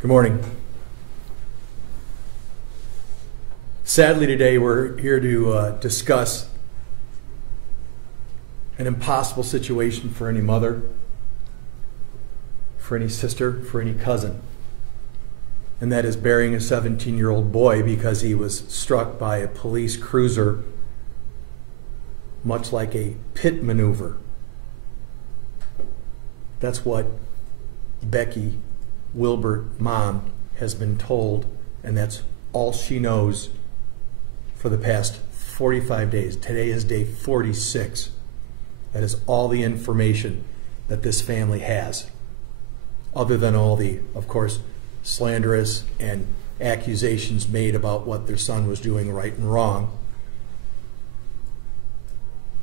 Good morning. Sadly today we're here to discuss an impossible situation for any mother, for any sister, for any cousin. And that is burying a 17-year-old boy because he was struck by a police cruiser, much like a pit maneuver. That's what Becky Wilbert, mom, has been told, and that's all she knows for the past 45 days. Today is day 46. That is all the information that this family has, other than all the, of course, slanderous and accusations made about what their son was doing right and wrong.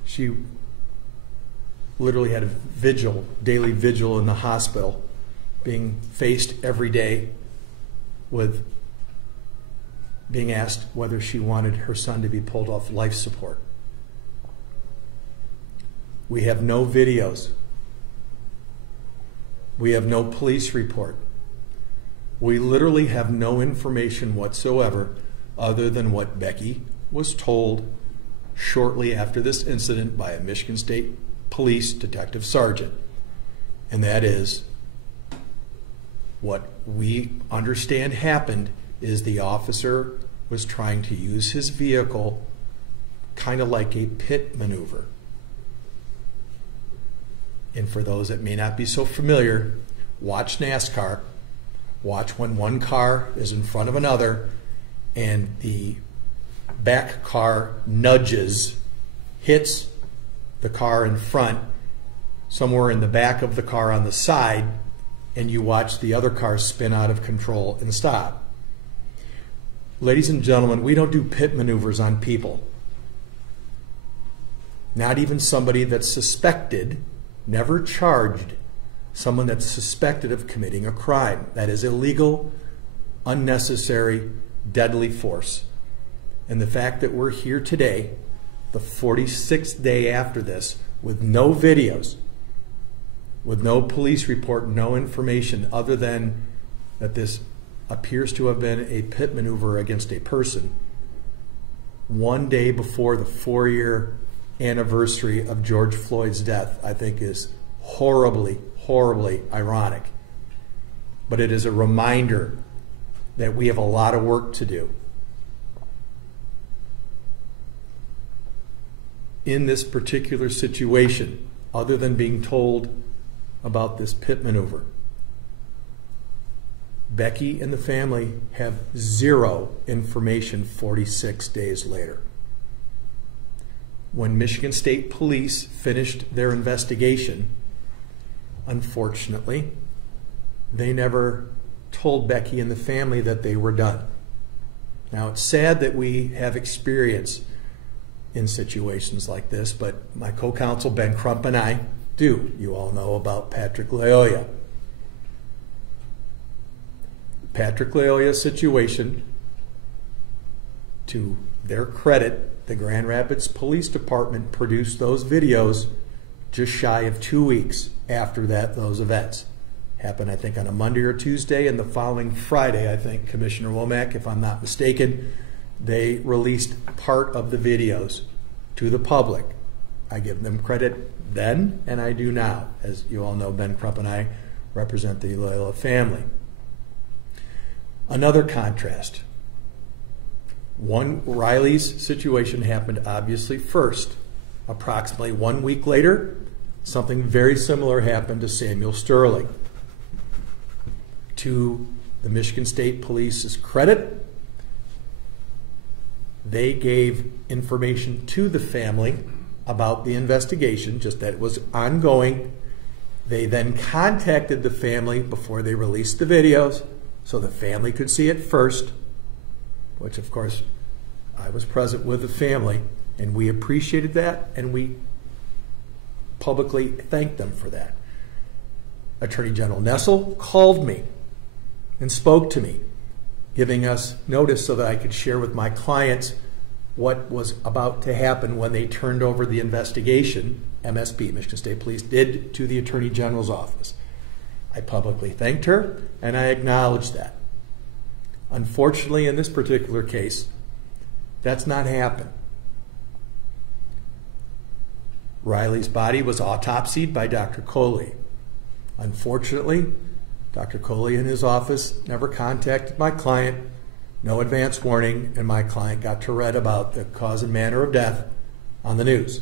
She literally had a vigil, daily vigil in the hospital, being faced every day with being asked whether she wanted her son to be pulled off life support. We have no videos. We have no police report. We literally have no information whatsoever other than what Becky was told shortly after this incident by a Michigan State Police detective sergeant. And that is, what we understand happened is the officer was trying to use his vehicle kind of like a pit maneuver. And for those that may not be so familiar, watch NASCAR. Watch when one car is in front of another and the back car nudges, hits the car in front, somewhere in the back of the car on the side, and you watch the other car spin out of control and stop. Ladies and gentlemen, we don't do pit maneuvers on people. Not even somebody that's suspected, never charged, someone that's suspected of committing a crime. That is illegal, unnecessary, deadly force. And the fact that we're here today, the 46th day after this, with no videos, with no police report, no information other than that this appears to have been a pit maneuver against a person, one day before the 4-year anniversary of George Floyd's death, I think is horribly, horribly ironic. But it is a reminder that we have a lot of work to do. In this particular situation, other than being told about this pit maneuver, Becky and the family have zero information 46 days later. When Michigan State Police finished their investigation, unfortunately, they never told Becky and the family that they were done. Now, it's sad that we have experience in situations like this, but my co-counsel Ben Crump and I do. You all know about Patrick Loyola. Patrick Loyola's situation, to their credit, the Grand Rapids Police Department produced those videos just shy of 2 weeks after those events. Happened, I think, on a Monday or Tuesday, and the following Friday, I think, Commissioner Womack, if I'm not mistaken, they released part of the videos to the public. I give them credit then, and I do now. As you all know, Ben Crump and I represent the Loyola family. Another contrast. Riley's situation happened obviously first. Approximately 1 week later, something very similar happened to Samuel Sterling. To the Michigan State Police's credit, they gave information to the family about the investigation, just that it was ongoing. They then contacted the family before they released the videos so the family could see it first, which of course I was present with the family, and we appreciated that, and we publicly thanked them for that. Attorney General Nessel called me and spoke to me, giving us notice so that I could share with my clients what was about to happen when they turned over the investigation, MSP, Michigan State Police, did to the Attorney General's office. I publicly thanked her, and I acknowledged that. Unfortunately, in this particular case, that's not happened. Riley's body was autopsied by Dr. Coley. Unfortunately, Dr. Coley in his office never contacted my client, no advance warning, and my client got to read about the cause and manner of death on the news.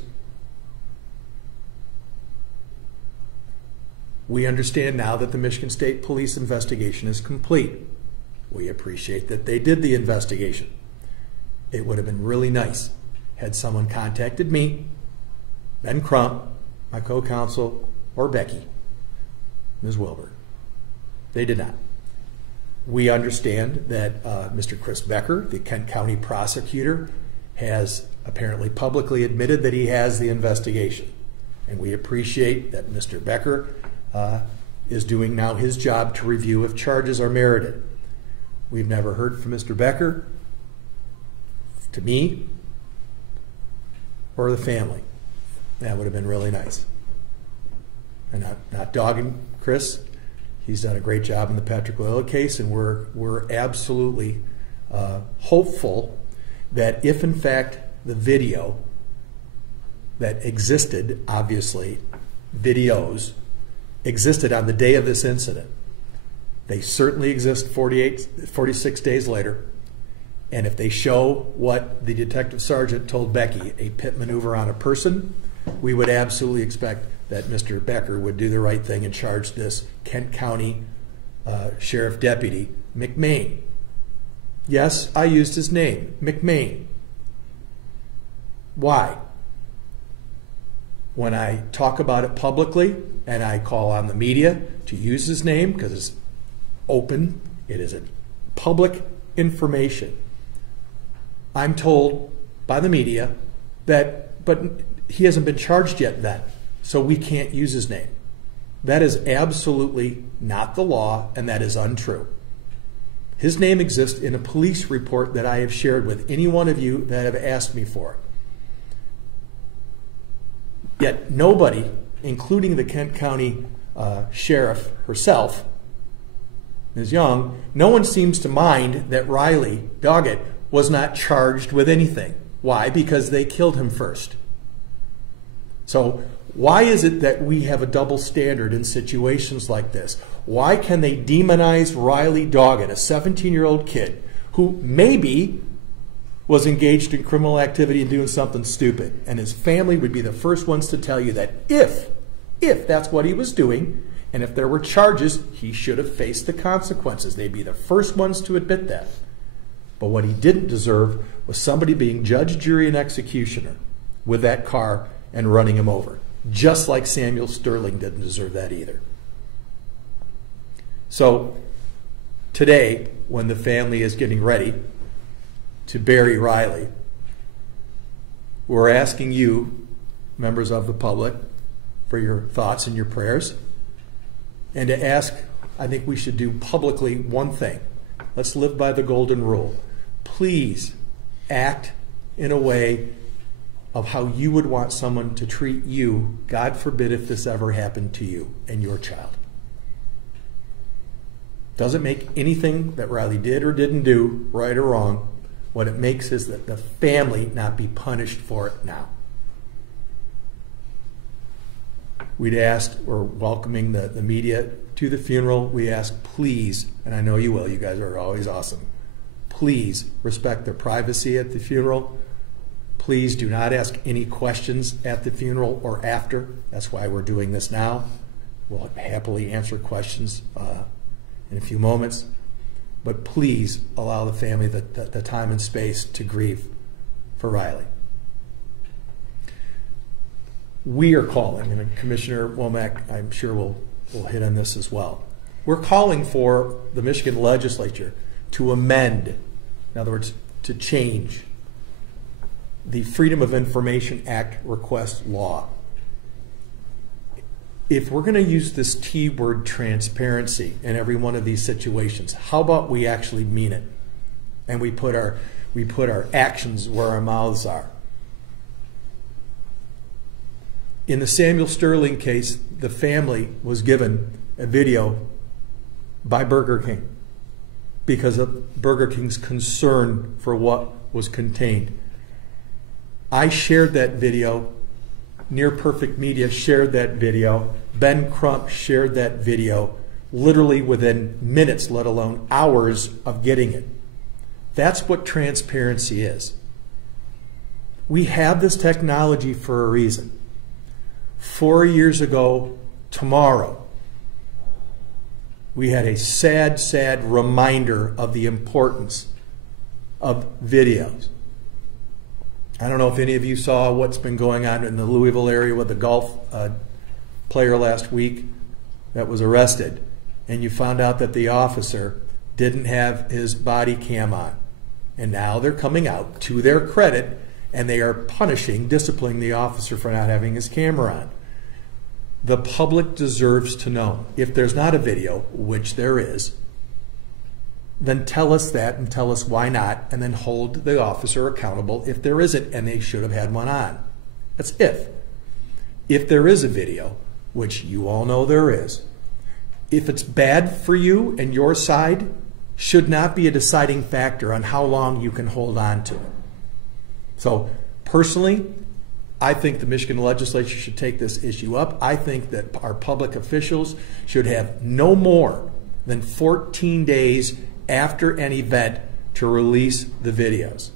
We understand now that the Michigan State Police investigation is complete. We appreciate that they did the investigation. It would have been really nice had someone contacted me, Ben Crump, my co-counsel, or Becky, Ms. Wilbur. They did not. We understand that Mr. Chris Becker, the Kent County prosecutor, has apparently publicly admitted that he has the investigation. And we appreciate that Mr. Becker is doing now his job to review if charges are merited. We've never heard from Mr. Becker, to me, or the family. That would have been really nice. And not dogging Chris. He's done a great job in the Patrick Loyola case, and we're absolutely hopeful that if in fact the video that existed, obviously videos existed on the day of this incident, they certainly exist 46 days later, and if they show what the detective sergeant told Becky, a pit maneuver on a person, we would absolutely expect that Mr. Becker would do the right thing and charge this Kent County Sheriff Deputy McMain. Yes, I used his name, McMain. Why? When I talk about it publicly and I call on the media to use his name because it's open, it is a public information, I'm told by the media that, but he hasn't been charged yet then, so we can't use his name. That is absolutely not the law, and that is untrue. His name exists in a police report that I have shared with any one of you that have asked me for it. Yet nobody, including the Kent County Sheriff herself, Ms. Young, no one seems to mind that Riley Doggett was not charged with anything. Why? Because they killed him first. So why is it that we have a double standard in situations like this? Why can they demonize Riley Doggett, a 17-year-old kid who maybe was engaged in criminal activity and doing something stupid, and his family would be the first ones to tell you that if that's what he was doing, and if there were charges, he should have faced the consequences. They'd be the first ones to admit that. But what he didn't deserve was somebody being judge, jury, and executioner with that car and running him over. Just like Samuel Sterling didn't deserve that either. So today, when the family is getting ready to bury Riley, we're asking you, members of the public, for your thoughts and your prayers, and to ask, I think we should do publicly one thing. Let's live by the golden rule. Please act in a way of how you would want someone to treat you, God forbid if this ever happened to you and your child. Doesn't make anything that Riley did or didn't do right or wrong. What it makes is that the family not be punished for it now. We'd ask, we're welcoming the media to the funeral. We ask, please, and I know you will, you guys are always awesome, please respect their privacy at the funeral. Please do not ask any questions at the funeral or after. That's why we're doing this now. We'll happily answer questions in a few moments. But please allow the family the time and space to grieve for Riley. We are calling, and Commissioner Womack, I'm sure will hit on this as well. We're calling for the Michigan legislature to amend, in other words, to change the Freedom of Information Act request law. If we're going to use this T word, transparency, in every one of these situations, how about we actually mean it, and we put our actions where our mouths are? In the Samuel Sterling case, the family was given a video by Burger King because of Burger King's concern for what was contained. I shared that video. Near Perfect Media shared that video. Ben Crump shared that video literally within minutes, let alone hours of getting it. That's what transparency is. We have this technology for a reason. 4 years ago tomorrow, we had a sad, sad reminder of the importance of videos. I don't know if any of you saw what's been going on in the Louisville area with the golf player last week that was arrested, and you found out that the officer didn't have his body cam on. And now they're coming out, to their credit, and they are punishing, disciplining the officer for not having his camera on. The public deserves to know. If there's not a video, which there is, then tell us that and tell us why not, and then hold the officer accountable if there isn't, and they should have had one on. That's if. If there is a video, which you all know there is, if it's bad for you and your side, should not be a deciding factor on how long you can hold on to it. So personally, I think the Michigan legislature should take this issue up. I think that our public officials should have no more than 14 days after an event to release the videos.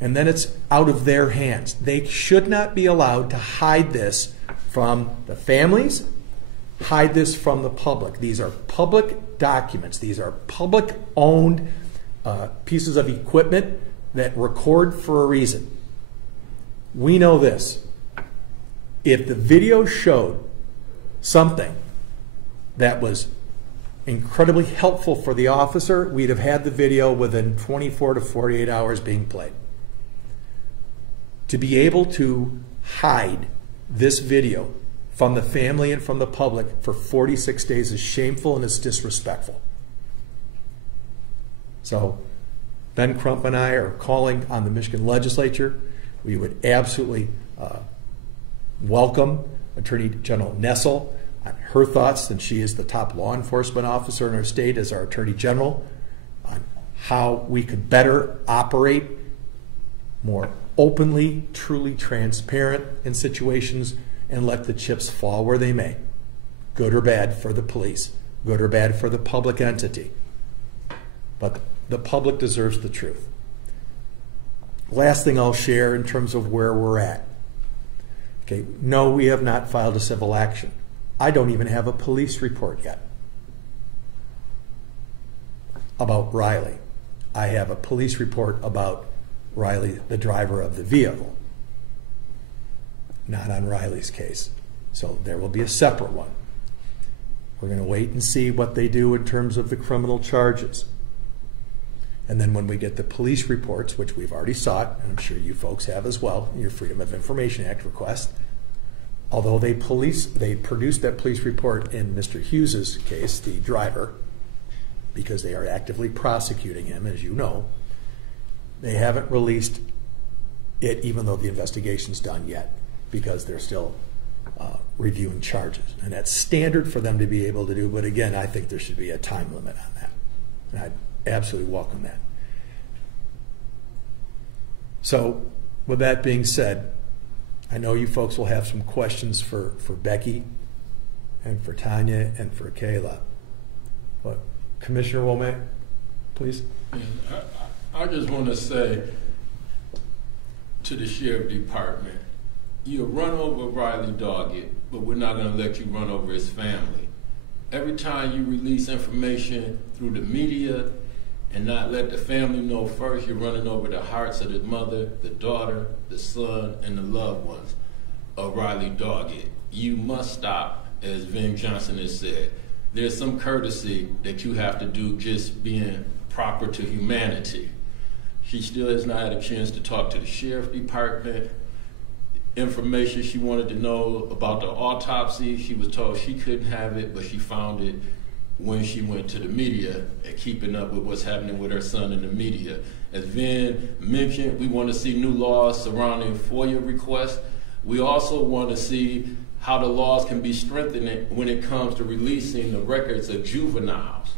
And then it's out of their hands. They should not be allowed to hide this from the families, hide this from the public. These are public documents. These are public-owned pieces of equipment that record for a reason. We know this. If the video showed something that was incredibly helpful for the officer, we'd have had the video within 24 to 48 hours being played. To be able to hide this video from the family and from the public for 46 days is shameful and it's disrespectful. So Ben Crump and I are calling on the Michigan legislature. We would absolutely welcome Attorney General Nessel on her thoughts, and she is the top law enforcement officer in our state as our Attorney General, on how we could better operate more openly, truly transparent in situations, and let the chips fall where they may, good or bad for the police, good or bad for the public entity. But the public deserves the truth. Last thing I'll share in terms of where we're at. Okay, no, we have not filed a civil action. I don't even have a police report yet about Riley. I have a police report about Riley, the driver of the vehicle, not on Riley's case. So there will be a separate one. We're going to wait and see what they do in terms of the criminal charges. And then when we get the police reports, which we've already sought, and I'm sure you folks have as well, your Freedom of Information Act request, although they produced that police report in Mr. Hughes's case, the driver, because they are actively prosecuting him, as you know, they haven't released it even though the investigation's done yet, because they're still reviewing charges. And that's standard for them to be able to do, but again, I think there should be a time limit on that. And I'd absolutely welcome that. So with that being said, I know you folks will have some questions for Becky and for Tanya and for Kayla. But Commissioner Womack, please. I just want to say to the Sheriff Department, you run over Riley Doggett, but we're not going to let you run over his family. Every time you release information through the media and not let the family know first, you're running over the hearts of the mother, the daughter, the son, and the loved ones of Riley Doggett. You must stop, as Vin Johnson has said. There's some courtesy that you have to do, just being proper to humanity. She still has not had a chance to talk to the Sheriff Department. Information she wanted to know about the autopsy, she was told she couldn't have it, but she found it when she went to the media and keeping up with what's happening with her son in the media. As Vin mentioned, we want to see new laws surrounding FOIA requests. We also want to see how the laws can be strengthened when it comes to releasing the records of juveniles.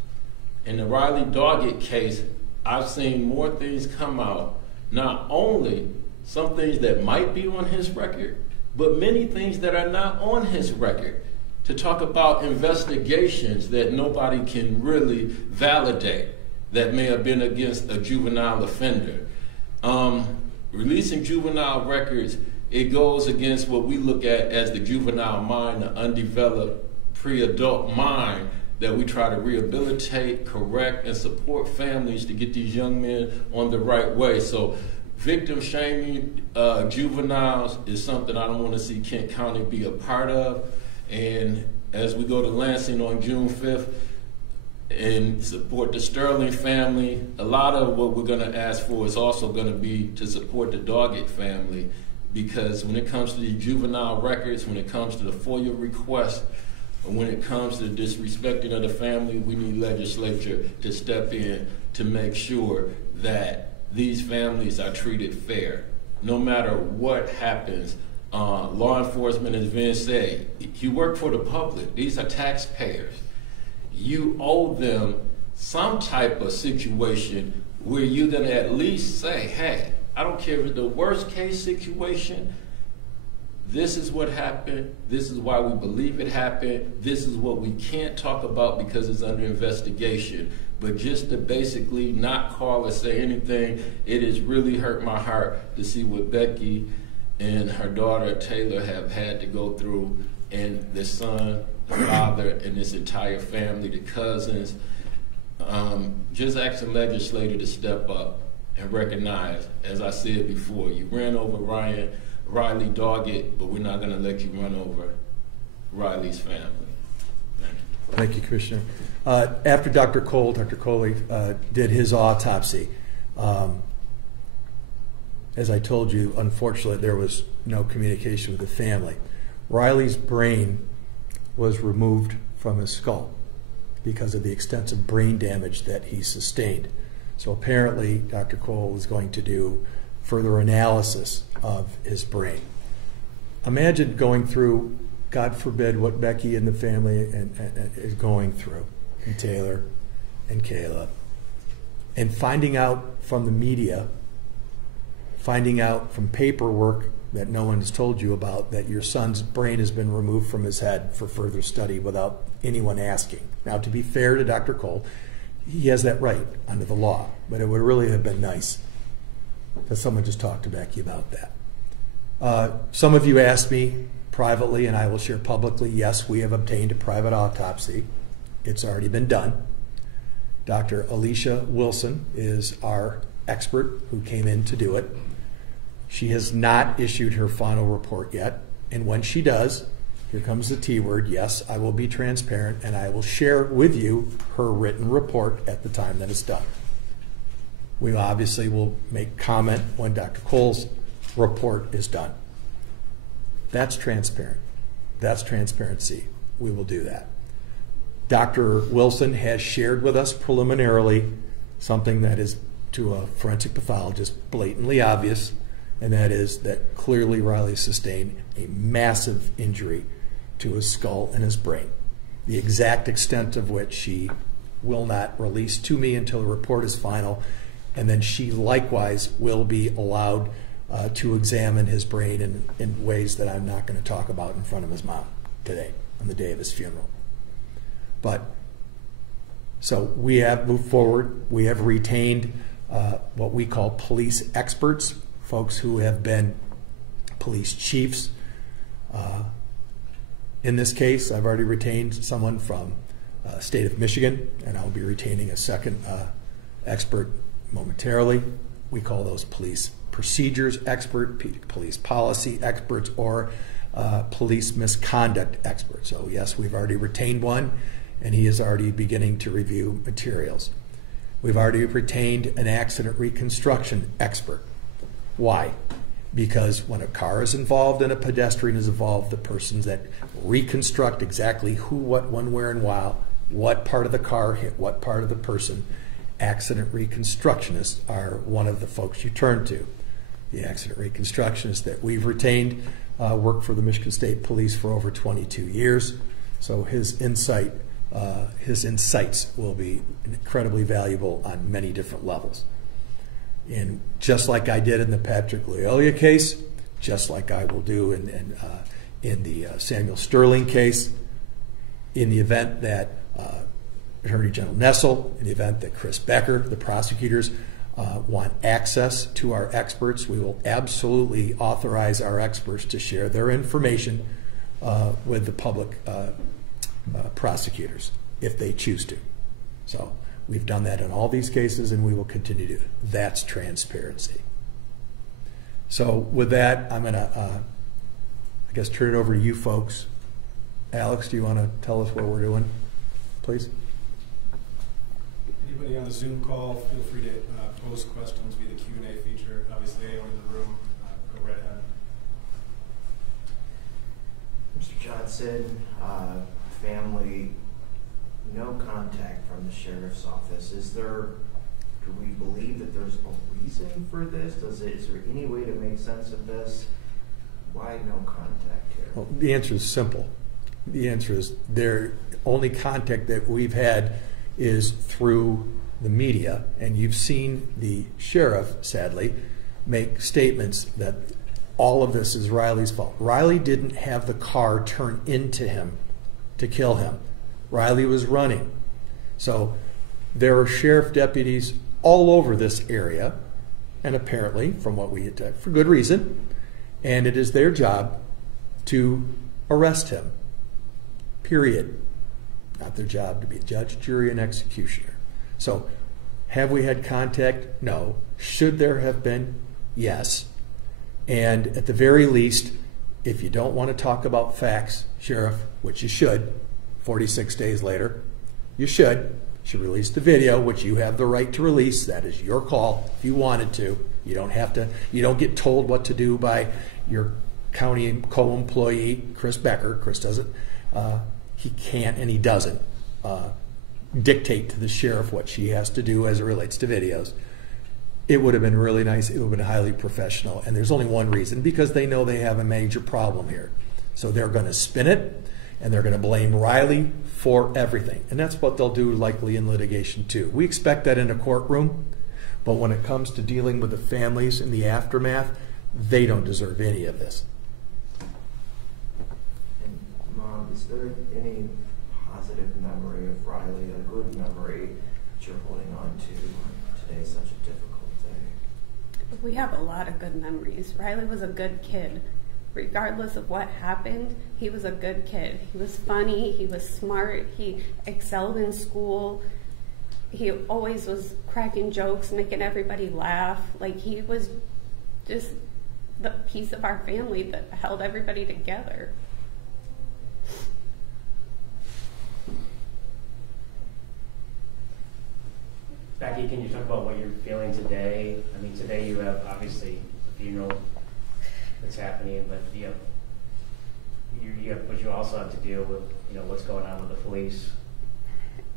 In the Riley Doggett case, I've seen more things come out, not only some things that might be on his record, but many things that are not on his record, to talk about investigations that nobody can really validate that may have been against a juvenile offender. Releasing juvenile records, it goes against what we look at as the juvenile mind, the undeveloped pre-adult mind that we try to rehabilitate, correct, and support families to get these young men on the right way. So victim shaming juveniles is something I don't want to see Kent County be a part of. And as we go to Lansing on June 5th and support the Sterling family, a lot of what we're going to ask for is also going to be to support the Doggett family, because when it comes to the juvenile records, when it comes to the FOIA requests, when it comes to disrespecting of the family, we need legislature to step in to make sure that these families are treated fair. No matter what happens, law enforcement, as Vince said, you work for the public. These are taxpayers. You owe them some type of situation where you're going to at least say, hey, I don't care if it's the worst case situation, this is what happened, this is why we believe it happened, this is what we can't talk about because it's under investigation. But just to basically not call or say anything, it has really hurt my heart to see what Becky and her daughter Taylor have had to go through, and the son, the father, and this entire family, the cousins. Just ask the legislator to step up and recognize, as I said before, you ran over Riley Doggett, but we're not going to let you run over Riley's family. Thank you, Commissioner. After Dr. Coley did his autopsy, as I told you, unfortunately, there was no communication with the family. Riley's brain was removed from his skull because of the extensive brain damage that he sustained. So apparently, Dr. Cole is going to do further analysis of his brain. Imagine going through, God forbid, what Becky and the family is going through, and Taylor and Kayla, and finding out from the media, finding out from paperwork that no one has told you about, that your son's brain has been removed from his head for further study without anyone asking. Now, to be fair to Dr. Cole, he has that right under the law, but it would really have been nice that someone just talked to Becky about that. Some of you asked me privately, and I will share publicly, yes, we have obtained a private autopsy. It's already been done. Dr. Alicia Wilson is our expert who came in to do it. She has not issued her final report yet, and when she does, here comes the T word, yes, I will be transparent, and I will share with you her written report at the time that it's done. We obviously will make comment when Dr. Cole's report is done. That's transparent. That's transparency. We will do that. Dr. Wilson has shared with us preliminarily something that is, to a forensic pathologist, blatantly obvious, and that is that clearly Riley sustained a massive injury to his skull and his brain, the exact extent of which she will not release to me until the report is final, and then she likewise will be allowed to examine his brain in ways that I'm not going to talk about in front of his mom today, on the day of his funeral. But, so we have moved forward. We have retained what we call police experts, folks who have been police chiefs. In this case, I've already retained someone from state of Michigan, and I'll be retaining a second expert momentarily. We call those police procedures expert, police policy experts, or police misconduct experts. So yes, we've already retained one, and he is already beginning to review materials. We've already retained an accident reconstruction expert. Why? Because when a car is involved and a pedestrian is involved, the persons that reconstruct exactly who, what, when, where, and why, what part of the car hit what part of the person, accident reconstructionists are one of the folks you turn to. The accident reconstructionists that we've retained worked for the Michigan State Police for over 22 years. So his insights will be incredibly valuable on many different levels. And just like I did in the Patrick Loyola case, just like I will do in the Samuel Sterling case, in the event that Attorney General Nessel, in the event that Chris Becker, the prosecutors, want access to our experts, we will absolutely authorize our experts to share their information with the public prosecutors if they choose to. So we've done that in all these cases, and we will continue to. That's transparency. So with that, I'm going to, I guess, turn it over to you folks. Alex, do you want to tell us what we're doing, please? Anybody on the Zoom call, feel free to pose questions via the Q&A feature. Obviously, anyone in the room, go right ahead. Mr. Johnson, family, no contact from the sheriff's office. Do we believe that there's a reason for this? Is there any way to make sense of this? Why no contact here? Well, the answer is simple. The answer is their only contact that we've had is through the media, and you've seen the sheriff, sadly, make statements that all of this is Riley's fault. Riley didn't have the car turn into him to kill him. Riley was running. So there are sheriff deputies all over this area, and apparently, from what we had, for good reason, and it is their job to arrest him. Period. Not their job to be judge, jury, and executioner. So, have we had contact? No. Should there have been? Yes. And at the very least, if you don't want to talk about facts, Sheriff, which you should, 46 days later, you should release the video, which you have the right to release. That is your call if you wanted to. You don't have to, you don't get told what to do by your county co-employee, Chris Becker. Chris doesn't, he can't and he doesn't dictate to the sheriff what she has to do as it relates to videos. It would have been really nice. It would have been highly professional. And there's only one reason, because they know they have a major problem here. So they're going to spin it, and they're going to blame Riley for everything. And that's what they'll do likely in litigation too. We expect that in a courtroom, but when it comes to dealing with the families in the aftermath, they don't deserve any of this. And Mom, is there any positive memory of Riley, a good memory that you're holding on to today, such a difficult day? We have a lot of good memories. Riley was a good kid. Regardless of what happened, he was a good kid. He was funny, he was smart, he excelled in school. He always was cracking jokes, making everybody laugh. Like, he was just the piece of our family that held everybody together. Becky, can you talk about what you're feeling today? I mean, today you have obviously a funeral that's happening, but but you also have to deal with what's going on with the police.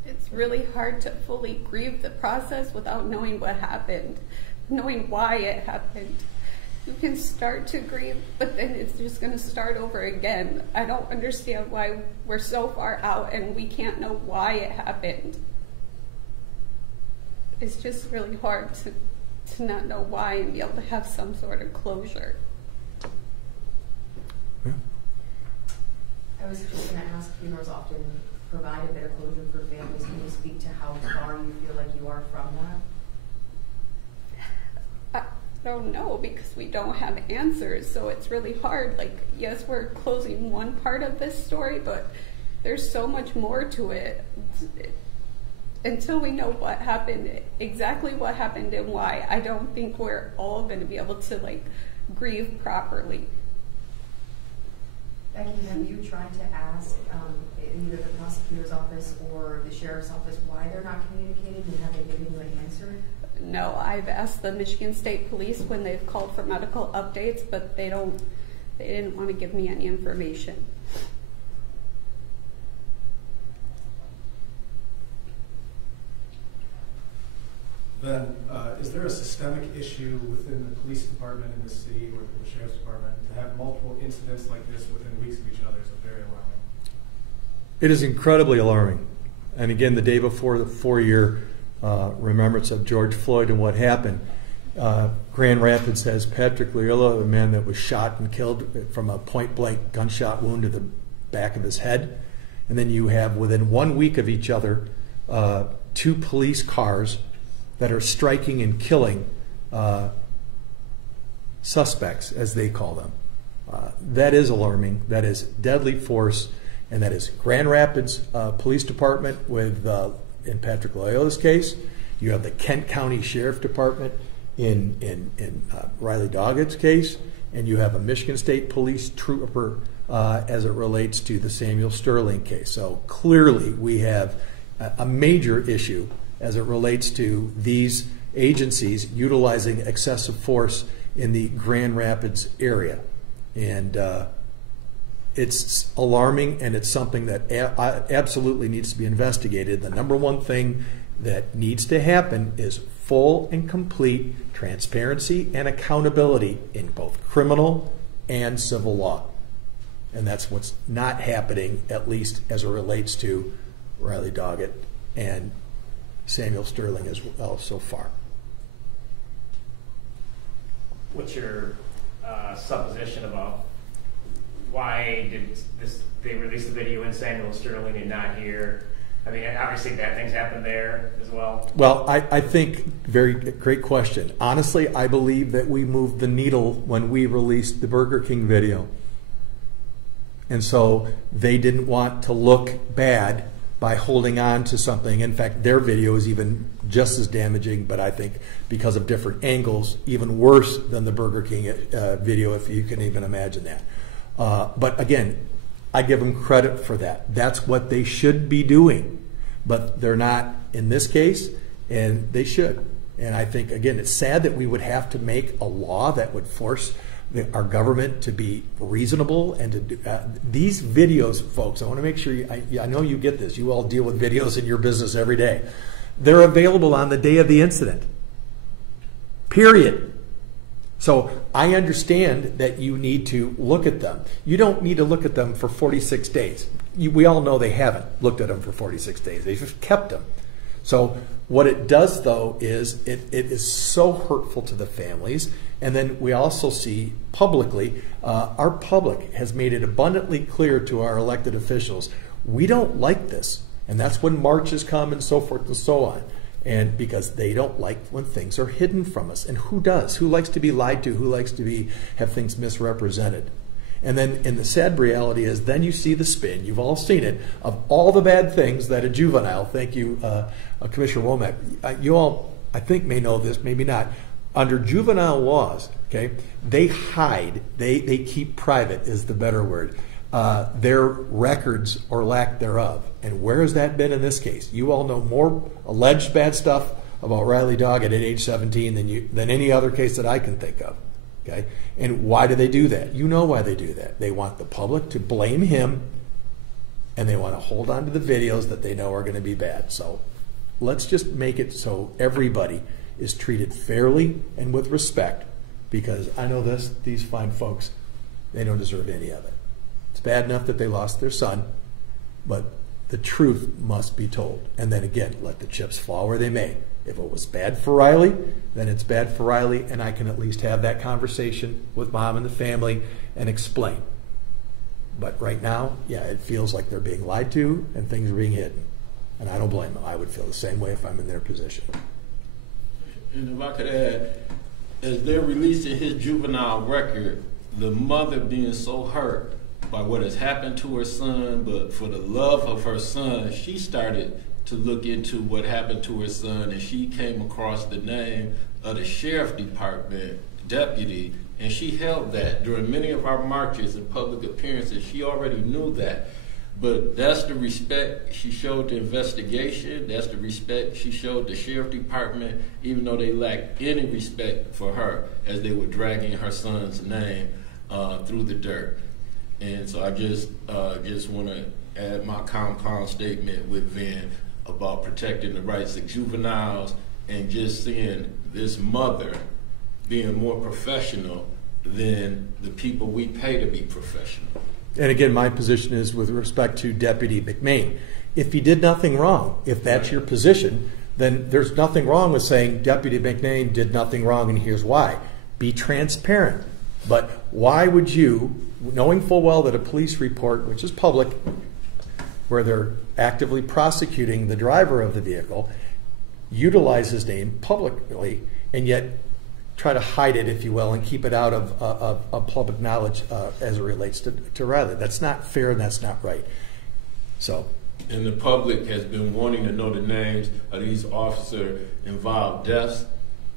It's really hard to fully grieve the process without knowing what happened, knowing why it happened. You can start to grieve, but then it's just going to start over again. I don't understand why we're so far out and we can't know why it happened. It's just really hard to not know why and be able to have some sort of closure. I was just going to ask, funerals often provide a bit of closure for families. Can you speak to how far you feel like you are from that? I don't know, because we don't have answers, so it's really hard. Like, yes, we're closing one part of this story, but there's so much more to it. Until we know what happened, exactly what happened and why, I don't think we're all going to be able to grieve properly. Becky, have you tried to ask either the prosecutor's office or the sheriff's office why they're not communicating, and have they given you an answer? No, I've asked the Michigan State Police when they've called for medical updates, but they didn't want to give me any information. Then, is there a systemic issue within the police department in the city or the sheriff's department to have multiple incidents like this within weeks of each other is very alarming? It is incredibly alarming. And again, the day before the 4-year remembrance of George Floyd and what happened, Grand Rapids has Patrick Loyola, a man that was shot and killed from a point-blank gunshot wound to the back of his head. And then you have, within 1 week of each other, 2 police cars that are striking and killing suspects, as they call them. That is alarming. That is deadly force, and that is Grand Rapids Police Department with, in Patrick Loyola's case. You have the Kent County Sheriff Department in Riley Doggett's case, and you have a Michigan State Police trooper as it relates to the Samuel Sterling case. So clearly we have a major issue as it relates to these agencies utilizing excessive force in the Grand Rapids area. And it's alarming, and it's something that absolutely needs to be investigated. The number one thing that needs to happen is full and complete transparency and accountability in both criminal and civil law. And that's what's not happening, at least as it relates to Riley Doggett and Samuel Sterling as well so far. What's your supposition about why did they release the video in Samuel Sterling and not here? I mean, obviously bad things happened there as well. Well, I think, great question. Honestly, I believe that we moved the needle when we released the Burger King video. And so they didn't want to look bad by holding on to something. In fact, their video is even just as damaging, but I think because of different angles, even worse than the Burger King video, if you can even imagine that. But again, I give them credit for that. That's what they should be doing, but they're not in this case, and they should. And I think, again, it's sad that we would have to make a law that would force our government to be reasonable and to do these videos, folks. I want to make sure I know you get this. You all deal with videos in your business every day. They're available on the day of the incident. Period. So I understand that you need to look at them. You don't need to look at them for 46 days. We all know they haven't looked at them for 46 days. They've just kept them. So what it does, though, is it is so hurtful to the families. And then we also see publicly, our public has made it abundantly clear to our elected officials, we don't like this. And that's when marches come and so forth and so on. And because they don't like when things are hidden from us. And who does? Who likes to be lied to? Who likes to have things misrepresented? And then in the sad reality is then you see the spin, you've all seen it, of all the bad things that a juvenile, thank you, Commissioner Womack, you all, I think, may know this, maybe not. Under juvenile laws, okay, they hide, they keep private is the better word, their records or lack thereof. And where has that been in this case? You all know more alleged bad stuff about Riley Doggett at age 17 than any other case that I can think of. Okay? And why do they do that? You know why they do that. They want the public to blame him, and they want to hold on to the videos that they know are going to be bad. So let's just make it so everybody is treated fairly and with respect, because I know these fine folks, they don't deserve any of it. It's bad enough that they lost their son, but the truth must be told. And then again, let the chips fall where they may. If it was bad for Riley, then it's bad for Riley, and I can at least have that conversation with Mom and the family and explain. But right now, yeah, it feels like they're being lied to and things are being hidden. And I don't blame them. I would feel the same way if I'm in their position. And if I could add, as they're releasing his juvenile record, the mother being so hurt by what has happened to her son, but for the love of her son, she started to look into what happened to her son, and she came across the name of the sheriff department deputy, and she held that during many of our marches and public appearances. She already knew that. But that's the respect she showed the investigation. That's the respect she showed the sheriff department, even though they lacked any respect for her as they were dragging her son's name through the dirt. And so I just want to add my compound statement with Vin about protecting the rights of juveniles and just seeing this mother being more professional than the people we pay to be professional. And again, my position is with respect to Deputy McMain. If he did nothing wrong, if that's your position, then there's nothing wrong with saying Deputy McMain did nothing wrong and here's why. Be transparent. But why would you, knowing full well that a police report, which is public, where they're actively prosecuting the driver of the vehicle, utilize his name publicly and yet try to hide it, if you will, and keep it out of public knowledge as it relates to Riley? That's not fair and that's not right. So. And the public has been wanting to know the names of these officer-involved deaths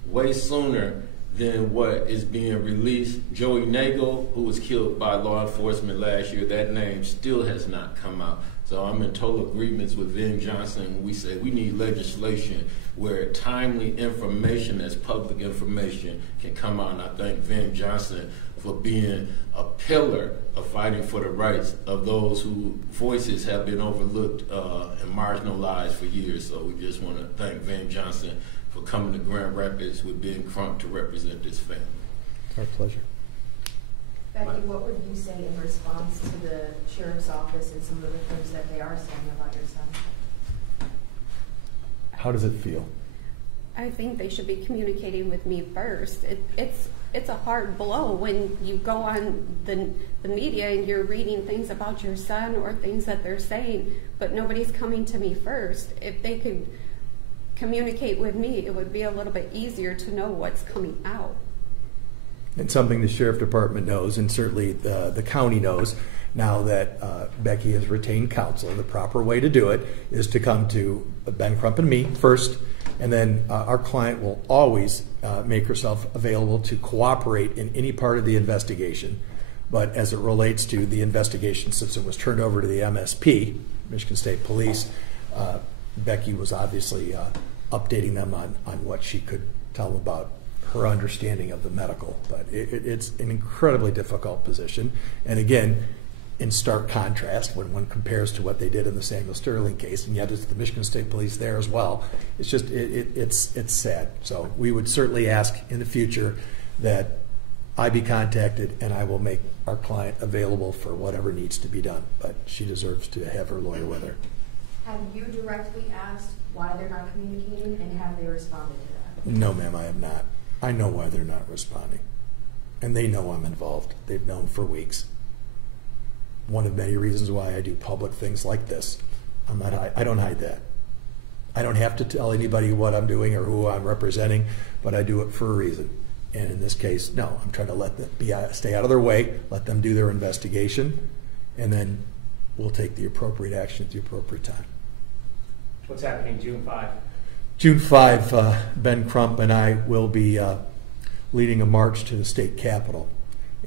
way sooner than what is being released. Joey Nagel, who was killed by law enforcement last year, that name still has not come out. So I'm in total agreement with Vin Johnson when we say we need legislation where timely information that's public information can come out. And I thank Vin Johnson for being a pillar of fighting for the rights of those whose voices have been overlooked and marginalized for years. So we just want to thank Vin Johnson for coming to Grand Rapids with Ben Crump to represent this family. Our pleasure. Becky, what would you say in response to the sheriff's office and some of the things that they are saying about your son? How does it feel? I think they should be communicating with me first. It's a hard blow when you go on the media and you're reading things about your son or things that they're saying, but nobody's coming to me first. If they could communicate with me, it would be a little bit easier to know what's coming out. And something the Sheriff Department knows, and certainly the county knows, now that Becky has retained counsel. The proper way to do it is to come to Ben Crump and me first, and then our client will always make herself available to cooperate in any part of the investigation. But as it relates to the investigation, since it was turned over to the MSP, Michigan State Police, Becky was obviously updating them on what she could tell them about her understanding of the medical. But it's an incredibly difficult position. And again, in stark contrast, when one compares to what they did in the Samuel Sterling case, and yet it's the Michigan State Police there as well. It's just, it's sad. So we would certainly ask in the future that I be contacted and I will make our client available for whatever needs to be done. But she deserves to have her lawyer with her. Have you directly asked why they're not communicating, and have they responded to that? No, ma'am, I have not. I know why they're not responding. And they know I'm involved. They've known for weeks. One of many reasons why I do public things like this. I don't hide that. I don't have to tell anybody what I'm doing or who I'm representing, but I do it for a reason. And in this case, no, I'm trying to let them stay out of their way, let them do their investigation, and then we'll take the appropriate action at the appropriate time. What's happening June 5? June 5, Ben Crump and I will be leading a march to the state capitol.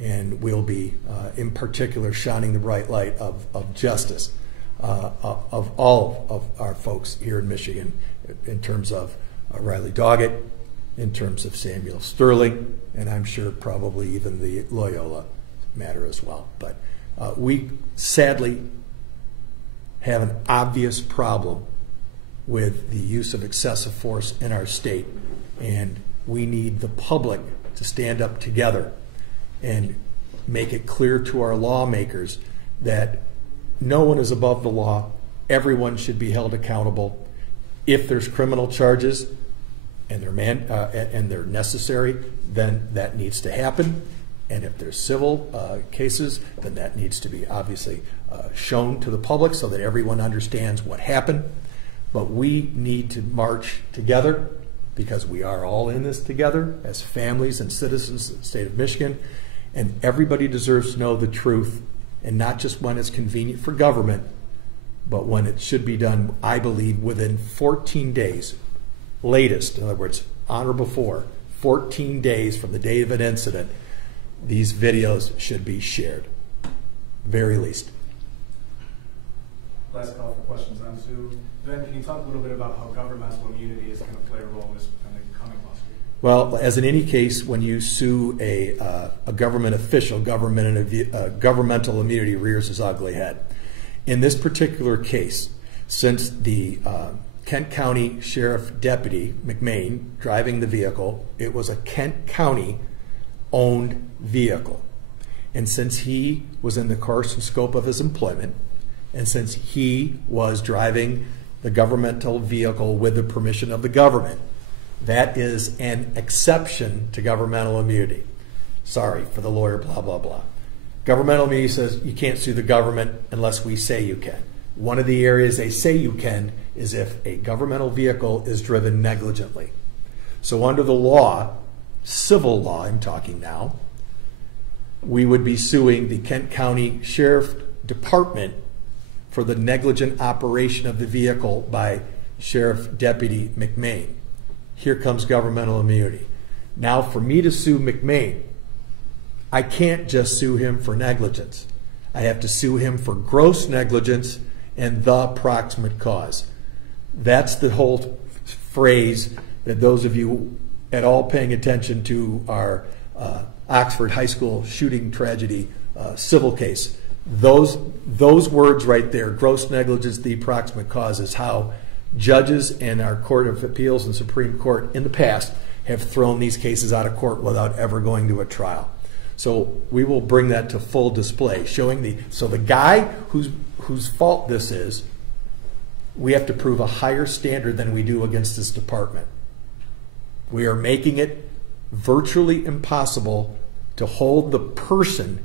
And we'll be, in particular, shining the bright light of justice of all of our folks here in Michigan, in terms of Riley Doggett, in terms of Samuel Sterling, and I'm sure probably even the Loyola matter as well. But we sadly have an obvious problem with the use of excessive force in our state, and we need the public to stand up together and make it clear to our lawmakers that no one is above the law. Everyone should be held accountable. If there's criminal charges and they're necessary, then that needs to happen. And if there's civil cases, then that needs to be obviously shown to the public so that everyone understands what happened. But we need to march together, because we are all in this together as families and citizens of the state of Michigan. And everybody deserves to know the truth, and not just when it's convenient for government, but when it should be done, I believe, within 14 days, latest. In other words, on or before 14 days from the date of an incident, these videos should be shared, very least. Last call for questions on Zoom. Ben, can you talk a little bit about how governmental immunity is going to play a role in this coming lawsuit? Well, as in any case, when you sue a government official, governmental immunity rears its ugly head. In this particular case, since the Kent County Sheriff Deputy McMain driving the vehicle. It was a Kent County owned vehicle. And since he was in the course and scope of his employment, and since he was driving the governmental vehicle with the permission of the government, that is an exception to governmental immunity. Sorry for the lawyer, blah, blah, blah. Governmental immunity says you can't sue the government unless we say you can. One of the areas they say you can is if a governmental vehicle is driven negligently. So under the law, civil law I'm talking now, we would be suing the Kent County Sheriff Department for the negligent operation of the vehicle by Sheriff Deputy McMain. Here comes governmental immunity. Now for me to sue McMain, I can't just sue him for negligence. I have to sue him for gross negligence and the proximate cause. That's the whole phrase that those of you at all paying attention to our Oxford High School shooting tragedy civil case. Those words right there, gross negligence, the proximate cause, is how judges in our Court of Appeals and Supreme Court in the past have thrown these cases out of court without ever going to a trial. So we will bring that to full display, showing so the guy whose fault this is, we have to prove a higher standard than we do against this department. We are making it virtually impossible to hold the person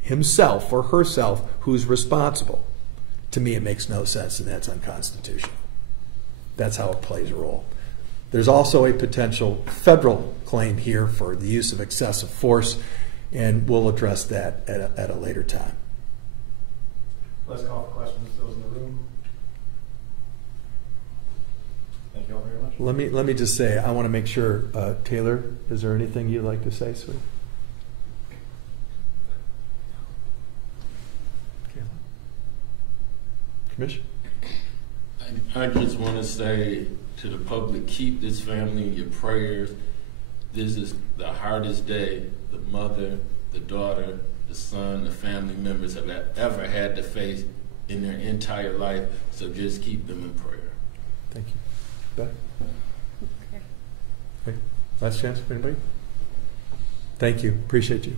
himself or herself who's responsible. To me, it makes no sense, and that's unconstitutional. That's how it plays a role. There's also a potential federal claim here for the use of excessive force, and we'll address that at a later time. Let's call for questions. Those in the room. Thank you all very much. Let me just say, I want to make sure, Taylor, is there anything you'd like to say, sweetie? Commission? I just want to say to the public, keep this family in your prayers. This is the hardest day the mother, the daughter, the son, the family members have ever had to face in their entire life. So just keep them in prayer. Thank you. Beth? Okay. Okay. Last chance for anybody? Thank you. Appreciate you.